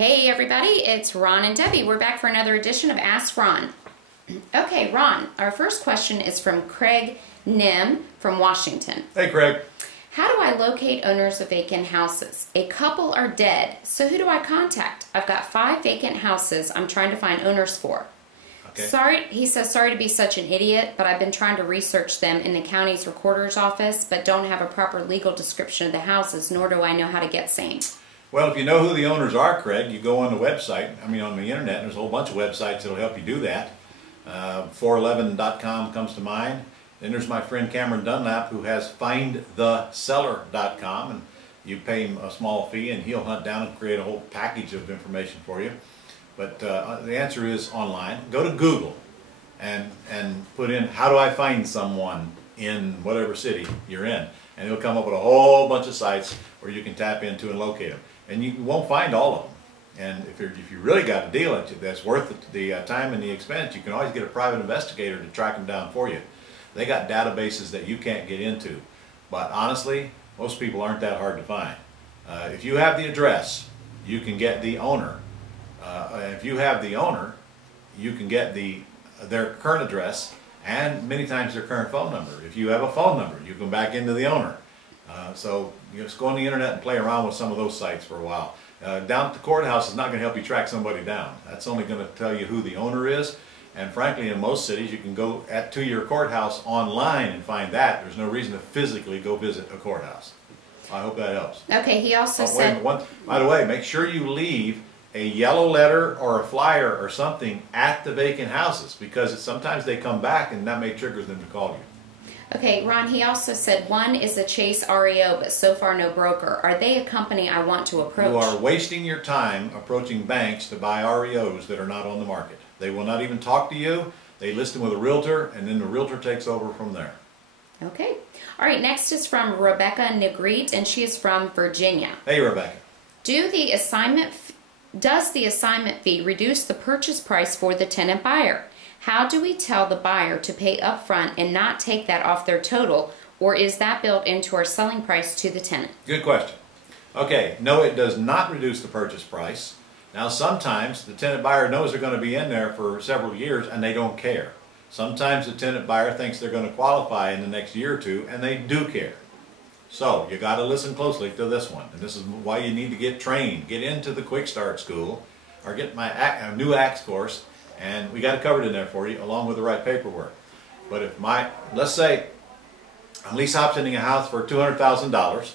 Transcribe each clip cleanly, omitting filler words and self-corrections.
Hey everybody, it's Ron and Debbie. We're back for another edition of Ask Ron. Okay, Ron, our first question is from Craig Nim from Washington. Hey, Craig. How do I locate owners of vacant houses? A couple are dead, so who do I contact? I've got 5 vacant houses I'm trying to find owners for. Okay. Sorry, he says, sorry to be such an idiot, but I've been trying to research them in the county's recorder's office, but don't have a proper legal description of the houses, nor do I know how to get same. Well, if you know who the owners are, Craig, you go on the website, on the internet, and there's a whole bunch of websites that'll help you do that. 411.com comes to mind. Then there's my friend Cameron Dunlap, who has findtheseller.com, and you pay him a small fee and he'll hunt down and create a whole package of information for you. But the answer is online. Go to Google and put in, how do I find someone in whatever city you're in? And it'll come up with a whole bunch of sites where you can tap into and locate them. And you won't find all of them. And if you really got a deal that's worth the time and the expense, you can always get a private investigator to track them down for you. They got databases that you can't get into. But honestly, most people aren't that hard to find. If you have the address, you can get the owner. If you have the owner, you can get their current address and many times their current phone number. If you have a phone number, you can back into the owner. So you just go on the internet and play around with some of those sites for a while. Down at the courthouse is not going to help you track somebody down. That's only going to tell you who the owner is. And frankly, in most cities, you can go to your courthouse online and find that. There's no reason to physically go visit a courthouse. I hope that helps. Okay, he also said... By the way, make sure you leave a yellow letter or a flyer or something at the vacant houses, because sometimes they come back and that may trigger them to call you. Okay, Ron, he also said one is a Chase REO, but so far no broker. Are they a company I want to approach? You are wasting your time approaching banks to buy REOs that are not on the market. They will not even talk to you. They list them with a realtor, and then the realtor takes over from there. Okay. All right, next is from Rebecca Negrete, and she is from Virginia. Hey, Rebecca. Does the assignment fee reduce the purchase price for the tenant buyer? How do we tell the buyer to pay upfront and not take that off their total, or is that built into our selling price to the tenant? Good question. Okay, no, it does not reduce the purchase price. Now, sometimes the tenant buyer knows they're going to be in there for several years and they don't care. Sometimes the tenant buyer thinks they're going to qualify in the next year or two and they do care. So you got to listen closely to this one, and this is why you need to get trained. Get into the Quick Start School or get my new ACTS course, and we got it covered in there for you along with the right paperwork. But if let's say I'm lease optioning a house for $200,000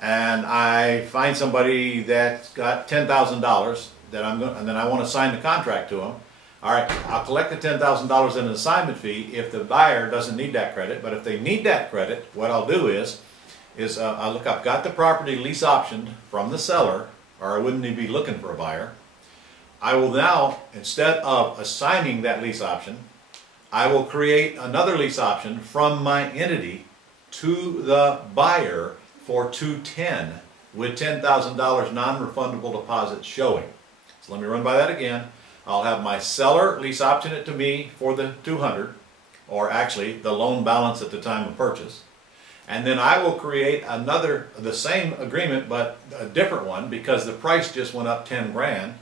and I find somebody that's got $10,000 and then I want to sign the contract to them. All right, I'll collect the $10,000 in an assignment fee if the buyer doesn't need that credit. But if they need that credit, what I'll do is I've got the property lease optioned from the seller, or I wouldn't even be looking for a buyer. I will now, instead of assigning that lease option, I will create another lease option from my entity to the buyer for $210,000 with $10,000 non-refundable deposit showing. So let me run by that again. I'll have my seller lease option it to me for the $200,000, or actually the loan balance at the time of purchase. And then I will create the same agreement but a different one, because the price just went up 10 grand.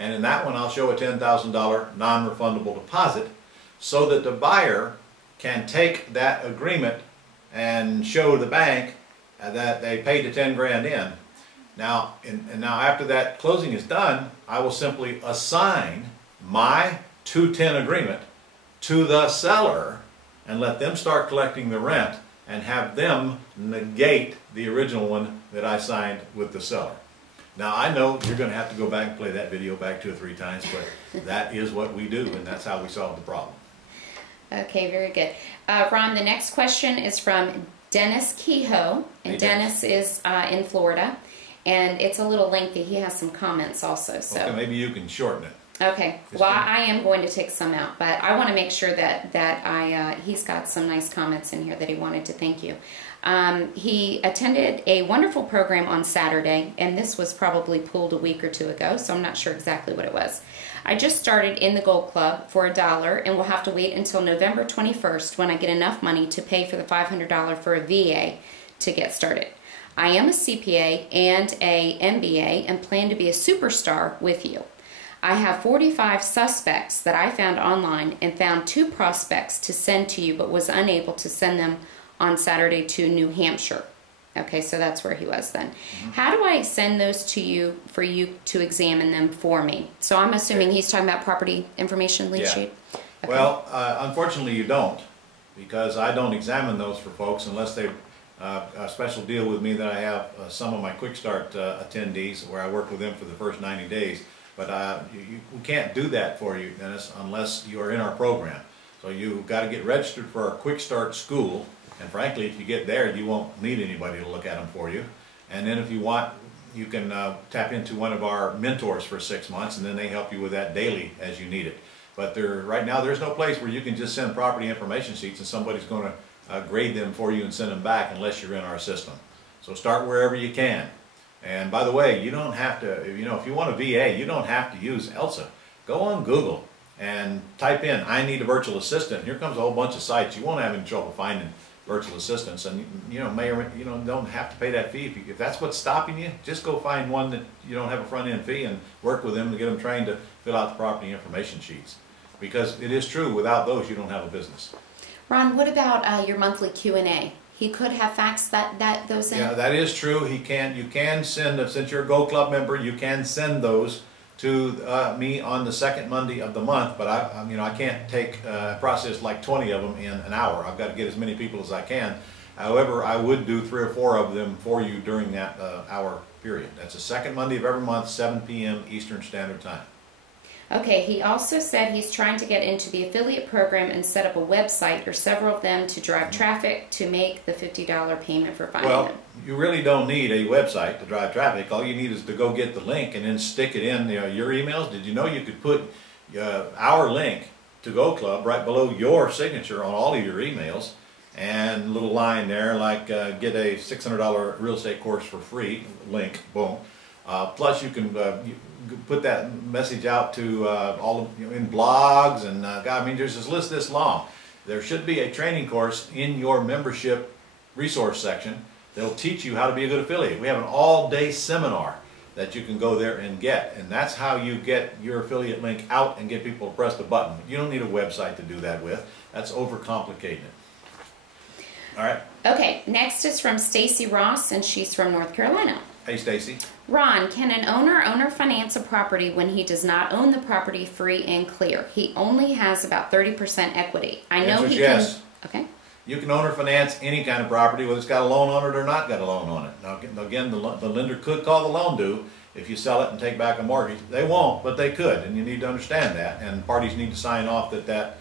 And in that one I'll show a $10,000 non-refundable deposit so that the buyer can take that agreement and show the bank that they paid the 10 grand in. Now, now after that closing is done, I will simply assign my 210 agreement to the seller and let them start collecting the rent and have them negate the original one that I signed with the seller. Now, I know you're going to have to go back and play that video back 2 or 3 times, but that is what we do, and that's how we solve the problem. Okay, very good. Ron, the next question is from Dennis Kehoe, and Hey, Dennis is in Florida, and it's a little lengthy. He has some comments also. So okay, maybe you can shorten it. Okay, well, I am going to take some out, but I want to make sure that he's got some nice comments in here that he wanted to thank you. He attended a wonderful program on Saturday, and this was probably pulled a week or 2 ago, so I'm not sure exactly what it was. I just started in the Gold Club for $1 and will have to wait until November 21st when I get enough money to pay for the $500 for a VA to get started. I am a CPA and a MBA and plan to be a superstar with you. I have 45 suspects that I found online and found 2 prospects to send to you, but was unable to send them on Saturday to New Hampshire. Okay, so that's where he was then. How do I send those to you for you to examine them for me? So I'm assuming he's talking about property information lead sheet? Okay. Well, unfortunately you don't, because I don't examine those for folks unless they a special deal with me that I have some of my Quick Start attendees where I work with them for the first 90 days. But we can't do that for you, Dennis, unless you are in our program. So you've got to get registered for our Quick Start school. And frankly, if you get there, you won't need anybody to look at them for you. And then if you want, you can tap into one of our mentors for 6 months, and then they help you with that daily as you need it. But right now, there's no place where you can just send property information sheets and somebody's going to grade them for you and send them back unless you're in our system. So start wherever you can. And by the way, you don't have to, if you want a VA, you don't have to use ELSA. Go on Google and type in, I need a virtual assistant. Here comes a whole bunch of sites. You won't have any trouble finding virtual assistants, and don't have to pay that fee. If that's what's stopping you, just go find one that you don't have a front end fee and work with them to get them trained to fill out the property information sheets. Because it is true, without those you don't have a business. Ron, what about your monthly Q&A? He could have faxed those in? Yeah, that is true. You can send, since you're a Go Club member, you can send those to me on the second Monday of the month, but I can't take process like 20 of them in an hour. I've got to get as many people as I can. However, I would do 3 or 4 of them for you during that hour period. That's the second Monday of every month, 7 p.m. Eastern Standard Time. Okay, he also said he's trying to get into the affiliate program and set up a website or several of them to drive traffic to make the $50 payment for finding them. You really don't need a website to drive traffic. All you need is to go get the link and then stick it in your emails. Did you know you could put our link to Go Club right below your signature on all of your emails, and a little line there like get a $600 real estate course for free, link, boom. Plus you can put that message out to all of, in blogs, and there's this list this long. There should be a training course in your membership resource section that'll teach you how to be a good affiliate. We have an all-day seminar that you can go there and get, and that's how you get your affiliate link out and get people to press the button. You don't need a website to do that with. That's overcomplicating it. All right. Okay, next is from Stacy Ross, and she's from North Carolina. Hey, Stacy. Ron, can an owner finance a property when he does not own the property free and clear? He only has about 30% equity. I know he yes. can. Okay. You can owner finance any kind of property, whether it's got a loan on it or not got a loan on it. Now, again, the lender could call the loan due if you sell it and take back a mortgage. They won't, but they could, and you need to understand that. And parties need to sign off that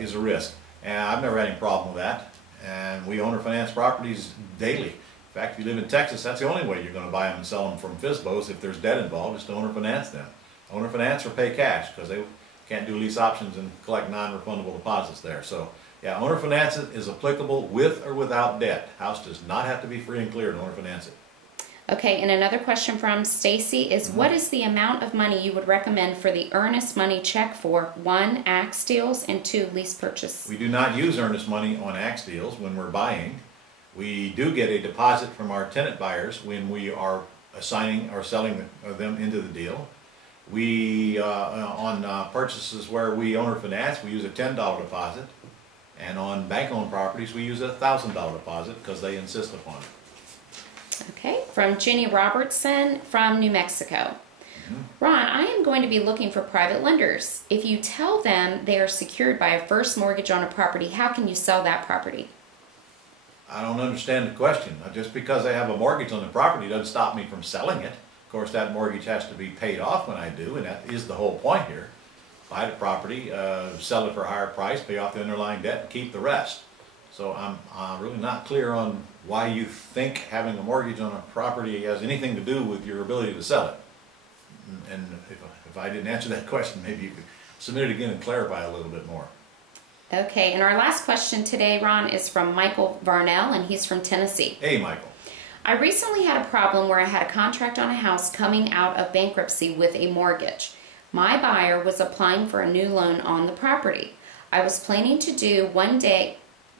is a risk. And I've never had any problem with that. And we owner finance properties daily. In fact, if you live in Texas, that's the only way you're going to buy them and sell them from FSBOs if there's debt involved, is to owner finance them. Owner finance or pay cash, because they can't do lease options and collect non-refundable deposits there. So, yeah, owner finance is applicable with or without debt. House does not have to be free and clear to owner finance it. Okay, and another question from Stacy is, what is the amount of money you would recommend for the earnest money check for 1, axe deals, and 2, lease purchase? We do not use earnest money on axe deals when we're buying. We do get a deposit from our tenant buyers when we are assigning or selling them into the deal. We, on purchases where we owner finance, we use a $10 deposit. And on bank-owned properties, we use a $1,000 deposit because they insist upon it. Okay, from Jenny Robertson from New Mexico. Ron, I am going to be looking for private lenders. If you tell them they are secured by a first mortgage on a property, how can you sell that property? I don't understand the question. Just because I have a mortgage on the property doesn't stop me from selling it. Of course, that mortgage has to be paid off when I do, and that is the whole point here. Buy the property, sell it for a higher price, pay off the underlying debt, and keep the rest. So I'm really not clear on why you think having a mortgage on a property has anything to do with your ability to sell it. And if I didn't answer that question, maybe you could submit it again and clarify a little bit more. Okay, and our last question today, Ron, is from Michael Varnell, and he's from Tennessee. Hey, Michael. I recently had a problem where I had a contract on a house coming out of bankruptcy with a mortgage. My buyer was applying for a new loan on the property. I was planning to do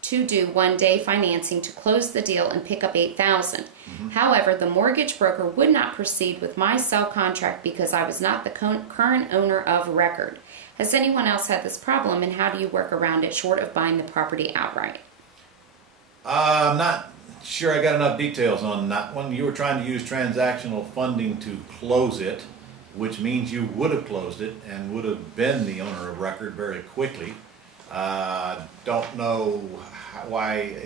to do one-day financing to close the deal and pick up $8,000. However, the mortgage broker would not proceed with my sell contract because I was not the current owner of record. Has anyone else had this problem, and how do you work around it short of buying the property outright? I'm not sure I got enough details on that one. You were trying to use transactional funding to close it, which means you would have closed it and would have been the owner of record very quickly. Don't know why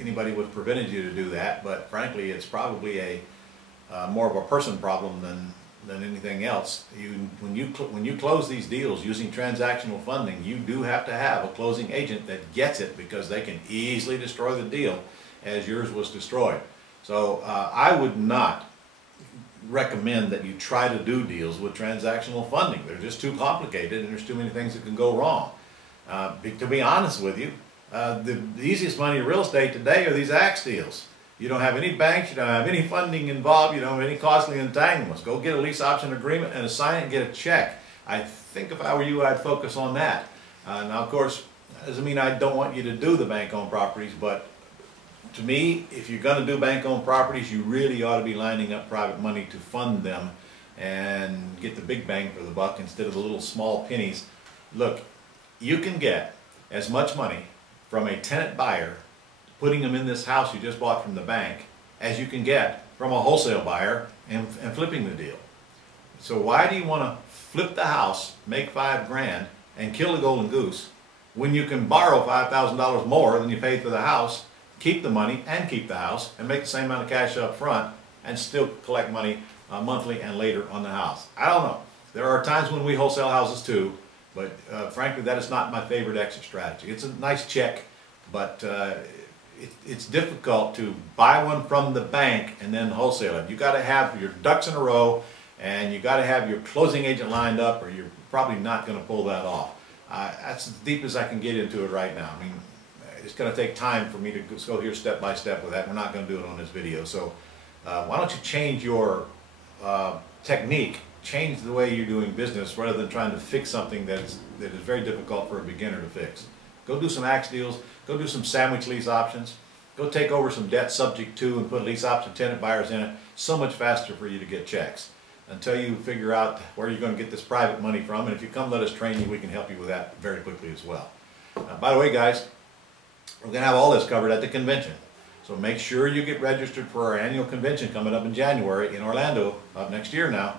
anybody would have prevented you to do that, but frankly, it's probably a more of a person problem than anything else. When you close these deals using transactional funding, you do have to have a closing agent that gets it, because they can easily destroy the deal as yours was destroyed. So I would not recommend that you try to do deals with transactional funding. They're just too complicated, and there's too many things that can go wrong. To be honest with you, the easiest money in real estate today are these axe deals. You don't have any banks, you don't have any funding involved, you don't have any costly entanglements. Go get a lease option agreement and assign it and get a check. I think if I were you, I'd focus on that. Now, of course, doesn't mean I don't want you to do the bank-owned properties, but to me, if you're going to do bank-owned properties, you really ought to be lining up private money to fund them and get the big bang for the buck instead of the little small pennies. Look, you can get as much money from a tenant buyer putting them in this house you just bought from the bank as you can get from a wholesale buyer and flipping the deal. So why do you want to flip the house, make $5 grand, and kill the golden goose when you can borrow $5,000 more than you paid for the house, keep the money and keep the house, and make the same amount of cash up front and still collect money monthly and later on the house? I don't know. There are times when we wholesale houses too, but frankly, that is not my favorite exit strategy. It's a nice check, but it's difficult to buy one from the bank and then wholesale it. You got to have your ducks in a row, and you got to have your closing agent lined up, or you're probably not going to pull that off. That's as deep as I can get into it right now. I mean, it's going to take time for me to go here step by step with that. We're not going to do it on this video. So why don't you change your technique, change the way you're doing business, rather than trying to fix something that is very difficult for a beginner to fix. Go do some axe deals, go do some sandwich lease options, go take over some debt subject to and put lease option tenant buyers in it. So much faster for you to get checks until you figure out where you're going to get this private money from. And if you come let us train you, we can help you with that very quickly as well. By the way, guys, we're going to have all this covered at the convention. So make sure you get registered for our annual convention coming up in January in Orlando, up next year now.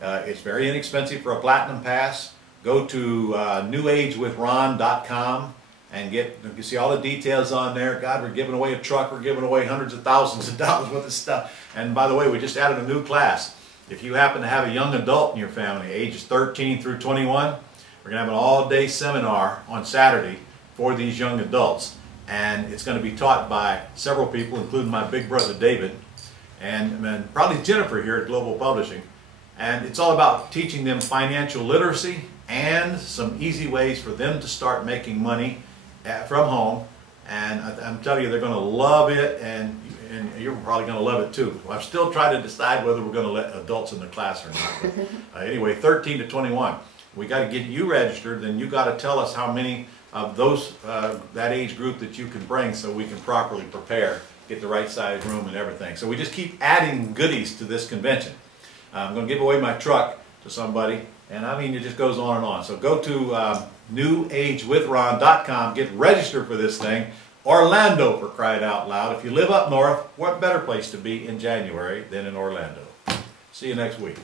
It's very inexpensive for a platinum pass. Go to newagewithron.com and you can see all the details on there. God, we're giving away a truck, we're giving away hundreds of thousands of dollars worth of stuff. And by the way, we just added a new class. If you happen to have a young adult in your family, ages 13 through 21, we're going to have an all-day seminar on Saturday for these young adults. And it's going to be taught by several people, including my big brother David, and probably Jennifer here at Global Publishing. And it's all about teaching them financial literacy and some easy ways for them to start making money from home. And I'm telling you, they're going to love it, and you're probably going to love it too. I'm still trying to decide whether we're going to let adults in the class or not. But, anyway, 13 to 21. We got to get you registered, then you got to tell us how many of those that age group that you can bring, so we can properly prepare, get the right size room and everything. So we just keep adding goodies to this convention. I'm going to give away my truck to somebody, and I mean, it just goes on and on. So go to newagewithron.com, get registered for this thing. Orlando, for crying out loud. If you live up north, what better place to be in January than in Orlando? See you next week.